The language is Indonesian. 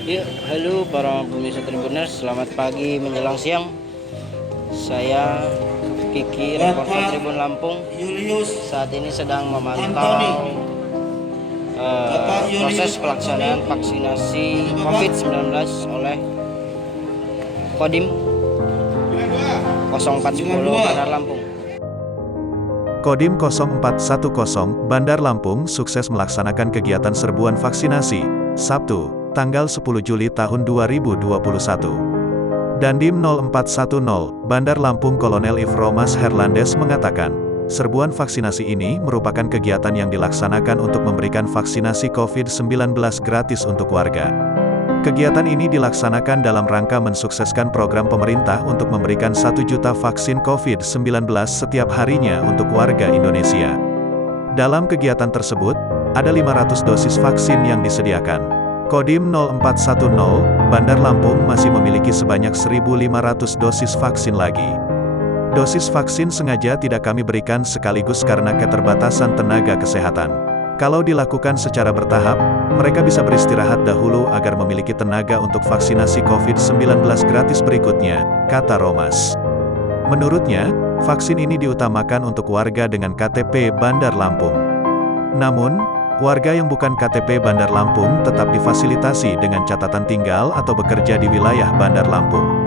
Ya, halo para pemirsa Tribuners, selamat pagi menjelang siang. Saya Kiki, reporter Tribun Lampung. Saat ini sedang memantau proses pelaksanaan vaksinasi COVID-19 oleh Kodim 0410 Bandar Lampung. Kodim 0410 Bandar Lampung sukses melaksanakan kegiatan serbuan vaksinasi, Sabtu, tanggal 10 Juli tahun 2021. Dandim 0410, Bandar Lampung Kolonel Ifromas Herlandes mengatakan, serbuan vaksinasi ini merupakan kegiatan yang dilaksanakan untuk memberikan vaksinasi COVID-19 gratis untuk warga. Kegiatan ini dilaksanakan dalam rangka mensukseskan program pemerintah untuk memberikan 1 juta vaksin COVID-19 setiap harinya untuk warga Indonesia. Dalam kegiatan tersebut, ada 500 dosis vaksin yang disediakan. Kodim 0410, Bandar Lampung masih memiliki sebanyak 1.500 dosis vaksin lagi. Dosis vaksin sengaja tidak kami berikan sekaligus karena keterbatasan tenaga kesehatan. Kalau dilakukan secara bertahap, mereka bisa beristirahat dahulu agar memiliki tenaga untuk vaksinasi COVID-19 gratis berikutnya, kata Romas. Menurutnya, vaksin ini diutamakan untuk warga dengan KTP Bandar Lampung. Namun, warga yang bukan KTP Bandar Lampung tetap difasilitasi dengan catatan tinggal atau bekerja di wilayah Bandar Lampung.